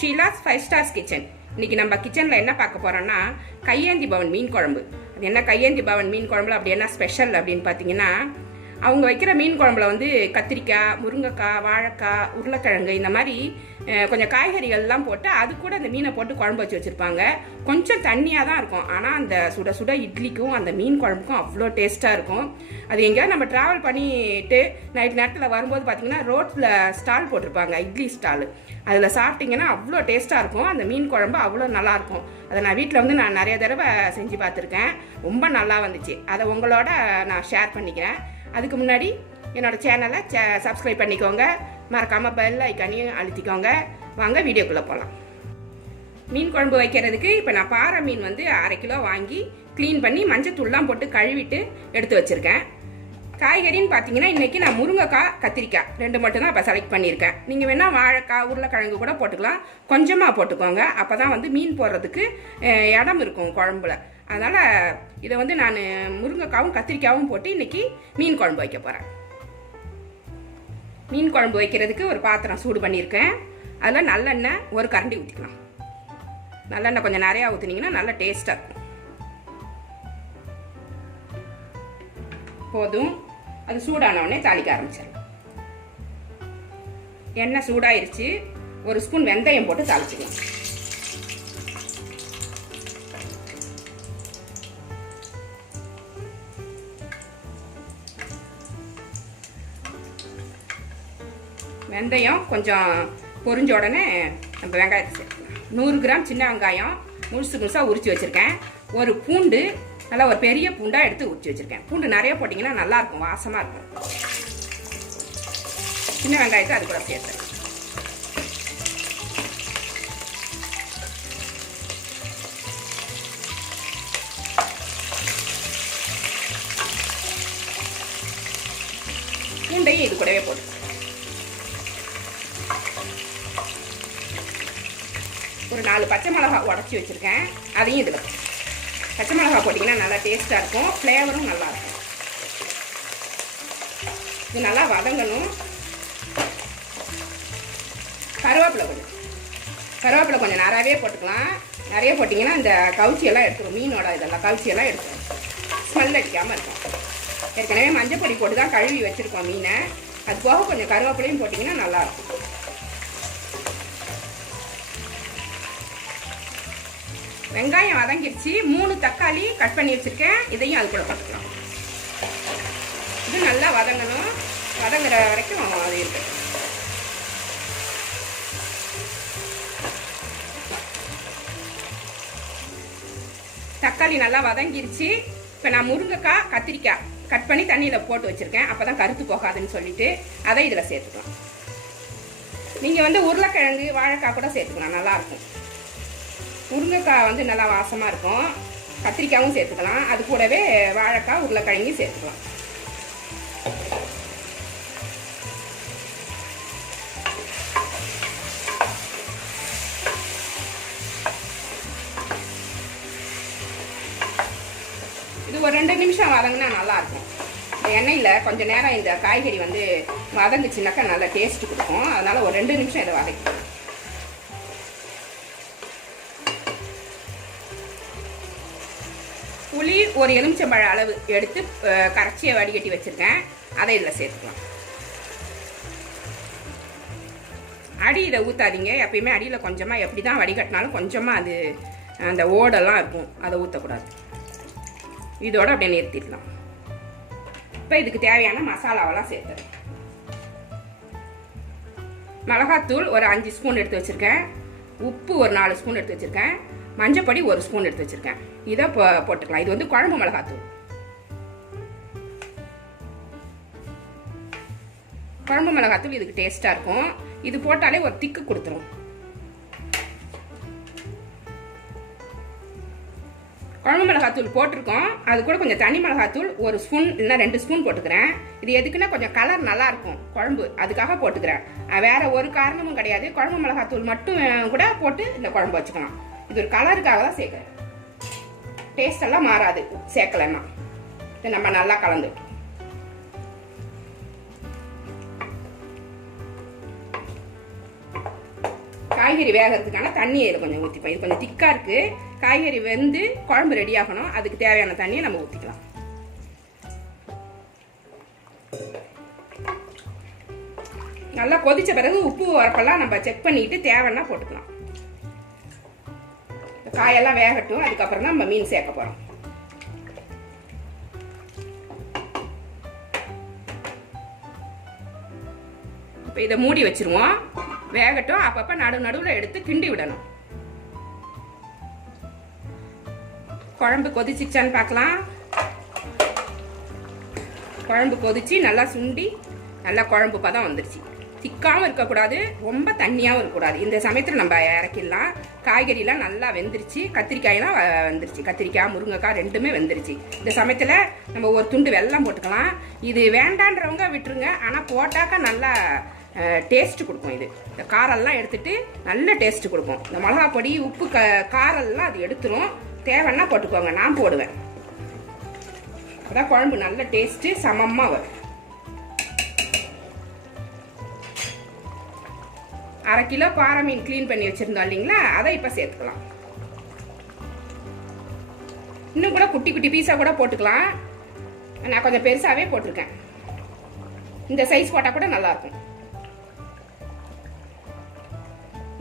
Sheela's five stars kitchen இன்னைக்கு நம்ம கிச்சனில் என்ன பார்க்க போகிறோம்னா கையேந்தி பவன் மீன் குழம்பு. அது என்ன கையேந்தி பவன் மீன் குழம்புல? அப்படி என்ன ஸ்பெஷல் அப்படின்னு பார்த்தீங்கன்னா அவங்க வைக்கிற மீன் குழம்புல வந்து கத்திரிக்காய் முருங்கைக்காய் வாழைக்காய் உருளைக்கிழங்கு இந்த மாதிரி கொஞ்சம் காய்கறிகள்லாம் போட்டு அது கூட அந்த மீனை போட்டு குழம்பு வச்சு வச்சுருப்பாங்க. கொஞ்சம் தண்ணியாக தான் இருக்கும். ஆனால் அந்த சுட சுட இட்லிக்கும் அந்த மீன் குழம்புக்கும் அவ்வளோ டேஸ்ட்டாக இருக்கும். அது எங்கேயாவது நம்ம ட்ராவல் பண்ணிட்டு நைட் நேரத்தில் வரும்போது பார்த்தீங்கன்னா ரோட்டில் ஸ்டால் போட்டிருப்பாங்க. இட்லி ஸ்டால். அதில் சாப்பிட்டிங்கன்னா அவ்வளோ டேஸ்ட்டாக இருக்கும். அந்த மீன் குழம்பு அவ்வளோ நல்லாயிருக்கும் அதை நான் வீட்டில் வந்து நான் நிறைய தடவை செஞ்சு பார்த்துருக்கேன். ரொம்ப நல்லா வந்துச்சு. அதை உங்களோட நான் ஷேர் பண்ணிக்கிறேன். அதுக்கு முன்னாடி என்னோடய சேனலை சப்ஸ்கிரைப் பண்ணிக்கோங்க. மறக்காமல் பெல் ஐக்கானையும் அழுத்திக்கோங்க. வாங்க வீடியோக்குள்ளே போகலாம் மீன் குழம்பு வைக்கிறதுக்கு இப்போ நான் பாறை மீன் வந்து அரை கிலோ வாங்கி க்ளீன் பண்ணி மஞ்சத்தூள்லாம் போட்டு கழுவிட்டு எடுத்து வச்சுருக்கேன். காய்கறின்னு பார்த்தீங்கன்னா இன்றைக்கி நான் முருங்கைக்காய் கத்திரிக்காய் ரெண்டு மட்டும்தான் இப்போ செலக்ட் பண்ணியிருக்கேன். நீங்கள் வேணால் வாழைக்காய் உருளைக்கிழங்கு கூட போட்டுக்கலாம். கொஞ்சமாக போட்டுக்கோங்க. அப்போ தான் வந்து மீன் போடுறதுக்கு இடம் இருக்கும் குழம்புல. அதனால் இதை வந்து நான் முருங்கைக்காவும் கத்திரிக்காயும் போட்டு இன்றைக்கி மீன் குழம்பு வைக்க போகிறேன் மீன் குழம்பு வைக்கிறதுக்கு ஒரு பாத்திரம் சூடு பண்ணியிருக்கேன். அதில் நல்லெண்ணெய் ஒரு கரண்டி ஊற்றிக்கலாம். நல்லெண்ணெய் கொஞ்சம் நிறையா ஊற்றுனீங்கன்னா நல்லா டேஸ்ட்டாக இருக்கும். போதும். அது சூடான உடனே தாளிக்க ஆரம்பிச்சிடலாம். எண்ணெய் சூடாயிருச்சு. ஒரு ஸ்பூன் வெந்தயம் போட்டு தாளிச்சிக்கலாம். வெந்தயம் கொஞ்சம் பொரிஞ்ச உடனே நம்ம வெங்காயத்தை சேர்த்துக்கலாம். நூறு கிராம் சின்ன வெங்காயம் முழுசு முழுசாக உரித்து வச்சுருக்கேன். ஒரு பூண்டு நல்லா ஒரு பெரிய பூண்டாக எடுத்து உரிச்சு வச்சுருக்கேன். பூண்டு நிறைய போட்டிங்கன்னா நல்லாயிருக்கும் வாசமாக இருக்கும். சின்ன வெங்காயத்தை அது கூட சேர்த்து. பூண்டையும் இது கூடவே போட்டு ஒரு நாலு பச்சை மிளகா உடச்சி வச்சுருக்கேன். அதையும் இதில் பச்சை மிளகா போட்டிங்கன்னா நல்லா டேஸ்ட்டாக இருக்கும். ஃப்ளேவரும் நல்லாயிருக்கும் இது நல்லா வதங்கணும். கருவேப்பிலை கொஞ்சம். கருவேப்பிலை கொஞ்சம் நிறையவே போட்டுக்கலாம். நிறைய போட்டிங்கன்னா இந்த கவுச்சியெல்லாம் எடுத்துரும். மீனோட இதெல்லாம் கவுச்சியெல்லாம் எடுத்துரும். ஸ்மெல் அடிக்காமல் இருக்கும். ஏற்கனவே மஞ்சள் பொடி போட்டு தான் கழுவி வச்சுருக்கோம் மீனை. அது போக கொஞ்சம் கருவேப்பிலையும் போட்டிங்கன்னா நல்லாயிருக்கும் வெங்காயம் வதங்கிடுச்சு மூணு தக்காளி கட் பண்ணி வச்சுருக்கேன். இதையும் அது கூட போட்டுக்கலாம். இது நல்லா வதங்கணும். வதங்குற வரைக்கும் அது இருக்கு. தக்காளி நல்லா வதங்கிருச்சு. இப்போ நான் முருங்கைக்காய் கத்திரிக்காய் கட் பண்ணி தண்ணியில் போட்டு வச்சுருக்கேன். அப்போ தான் கருத்து போகாதுன்னு சொல்லிட்டு அதை இதில் சேர்த்துக்கலாம். நீங்கள் வந்து உருளைக்கிழங்கு வாழைக்காய் கூட சேர்த்துக்கலாம். நல்லாயிருக்கும் முருங்கைக்காய் வந்து நல்லா வாசமாக இருக்கும். கத்திரிக்காயும் சேர்த்துக்கலாம். அது கூடவே வாழைக்காய் உருளைக்கிழங்கையும் சேர்த்துக்கலாம். இது ஒரு ரெண்டு நிமிஷம் வதங்கினா நல்லாயிருக்கும். எண்ணெயில் கொஞ்சம் நேரம் இந்த காய்கறி வந்து வதங்குச்சுனாக்கா நல்லா டேஸ்ட்டு கொடுக்கும். அதனால் ஒரு ரெண்டு நிமிஷம் இதை வதக்கிக்கலாம். புளி ஒரு எலுமிச்சம்பழ அளவு எடுத்து கரைச்சியை வடிகட்டி வச்சுருக்கேன். அதை இதில் சேர்த்துக்கலாம். அடி இதை ஊற்றாதீங்க எப்பயுமே அடியில் கொஞ்சமாக எப்படி தான் வடிகட்டினாலும் கொஞ்சமாக அது அந்த ஓடெல்லாம் இருக்கும். அதை ஊற்றக்கூடாது இதோட அப்படியே நிறுத்திடலாம். இப்போ இதுக்கு தேவையான மசாலாவெல்லாம் சேர்த்துறேன். மிளகாத்தூள் ஒரு அஞ்சு ஸ்பூன் எடுத்து வச்சுருக்கேன். உப்பு ஒரு நாலு ஸ்பூன் எடுத்து வச்சுருக்கேன். மஞ்சப்பொடி ஒரு ஸ்பூன் எடுத்து வச்சுருக்கேன். இதை போ போட்டுக்கலாம். இது வந்து குழம்பு மிளகாத்தூள். குழம்பு மிளகாத்தூள் இதுக்கு டேஸ்ட்டாக இருக்கும். இது போட்டாலே ஒரு திக்கு கொடுத்துரும். குழம்பு மிளகாத்தூள் போட்டிருக்கோம். அது கூட கொஞ்சம் தனி மிளகாத்தூள் ஒரு ஸ்பூன் இல்லைன்னா ரெண்டு ஸ்பூன் போட்டுக்கிறேன். இது எதுக்குன்னா கொஞ்சம் கலர் நல்லா இருக்கும் குழம்பு. அதுக்காக போட்டுக்கிறேன். வேறு வேற ஒரு காரணமும் கிடையாது. குழம்பு மிளகாத்தூள் மட்டும் கூட போட்டு இந்த குழம்பு வச்சுக்கலாம். இது ஒரு கலருக்காக தான் சேர்க்குறேன். டேஸ்ட் எல்லாம் மாறாது சேர்க்கலைன்னா. இதை நம்ம நல்லா கலந்து. காய்கறி வேகிறதுக்கான தண்ணியை இது கொஞ்சம் ஊற்றிப்போம் இது கொஞ்சம் திக்காக இருக்குது காய்கறி வெந்து குழம்பு ரெடி ஆகணும். அதுக்கு தேவையான தண்ணியை நம்ம ஊற்றிக்கலாம் நல்லா கொதிச்ச பிறகு உப்பு வரப்பெல்லாம் நம்ம செக் பண்ணிட்டு தேவைன்னா போட்டுக்கலாம். காயெல்லாம் வேகட்டும். அதுக்கப்புறம் தான் நம்ம மீன் சேர்க்க போகிறோம் இப்போ இதை மூடி வச்சிருவோம். வேகட்டும். அப்பப்போ நடு நடுவில் எடுத்து கிண்டி விடணும். குழம்பு கொதிச்சிச்சான்னு பார்க்கலாம். குழம்பு கொதிச்சு நல்லா சுண்டி நல்லா குழம்பு பதம் வந்துடுச்சு திக்காவும் இருக்கக்கூடாது ரொம்ப தண்ணியாகவும் இருக்கக்கூடாது. இந்த சமயத்தில் நம்ம இறக்கிடலாம். காய்கறிலாம் நல்லா வெந்துருச்சு. கத்திரிக்காயெல்லாம் வ- வெந்துருச்சு. கத்திரிக்காய் முருங்கைக்காய் ரெண்டுமே வெந்துருச்சு. இந்த சமயத்தில் நம்ம ஒரு துண்டு வெல்லம் போட்டுக்கலாம். இது வேண்டான்றவங்க விட்டுருங்க. ஆனால் போட்டாக்கா நல்லா டேஸ்ட்டு கொடுக்கும் இது. இந்த காரெல்லாம் எடுத்துட்டு நல்ல டேஸ்ட்டு கொடுக்கும். இந்த மிளகா பொடி உப்பு க காரெல்லாம் அது எடுத்துரும். தேவைன்னா போட்டுக்கோங்க. நான் போடுவேன். அதான் குழம்பு நல்ல டேஸ்ட்டு சமமாக வரும். அரை கிலோ பாறை மீன் க்ளீன் பண்ணி வச்சுருந்தோம் இல்லைங்களா? அதை இப்போ சேர்த்துக்கலாம். இன்னும் கூட குட்டி குட்டி பீஸாக கூட போட்டுக்கலாம். நான் கொஞ்சம் பெருசாகவே போட்டிருக்கேன். இந்த சைஸ் போட்டால் கூட நல்லாயிருக்கும்.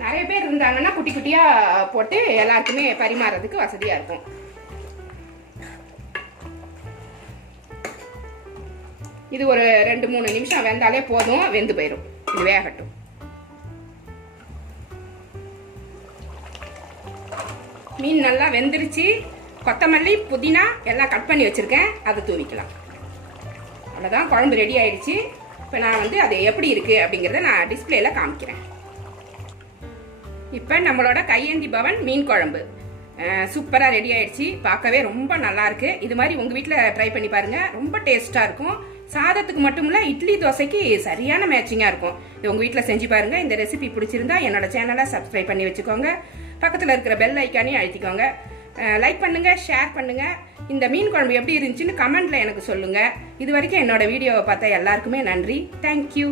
நிறைய பேர் இருந்தாங்கன்னா குட்டி குட்டியாக போட்டு எல்லாருக்குமே பரிமாறதுக்கு வசதியாக இருக்கும். இது ஒரு ரெண்டு மூணு நிமிஷம் வெந்தாலே போதும் வெந்து போயிடும் இது வேகட்டும். மீன் நல்லா வெந்துருச்சு. கொத்தமல்லி புதினா எல்லாம் கட் பண்ணி வச்சுருக்கேன். அதை தூவிக்கலாம். அவ்வளோதான் குழம்பு ரெடி ஆயிடுச்சு. இப்போ நான் வந்து அது எப்படி இருக்குது அப்படிங்கிறத நான் டிஸ்பிளேயில் காமிக்கிறேன். இப்போ நம்மளோட கையேந்தி பவன் மீன் குழம்பு. சூப்பராக ரெடி ஆயிடுச்சு. பார்க்கவே ரொம்ப நல்லா இருக்கு. இது மாதிரி உங்கள் வீட்டில் ட்ரை பண்ணி பாருங்க. ரொம்ப டேஸ்ட்டாக இருக்கும். சாதத்துக்கு மட்டும் இல்லை இட்லி தோசைக்கு சரியான மேட்சிங்காக இருக்கும். இது உங்கள் வீட்டில் செஞ்சு பாருங்கள் இந்த ரெசிபி பிடிச்சிருந்தா என்னோட சேனலை சப்ஸ்கிரைப் பண்ணி வச்சுக்கோங்க. பக்கத்தில் இருக்கிற பெல் ஐக்கானையும் அழுத்திக்கோங்க. லைக் பண்ணுங்கள் ஷேர் பண்ணுங்கள் இந்த மீன் குழம்பு எப்படி இருந்துச்சுன்னு கமெண்ட்டில் எனக்கு சொல்லுங்கள் இது வரைக்கும் என்னோடய வீடியோவை பார்த்தா எல்லாருக்குமே நன்றி. தேங்க்யூ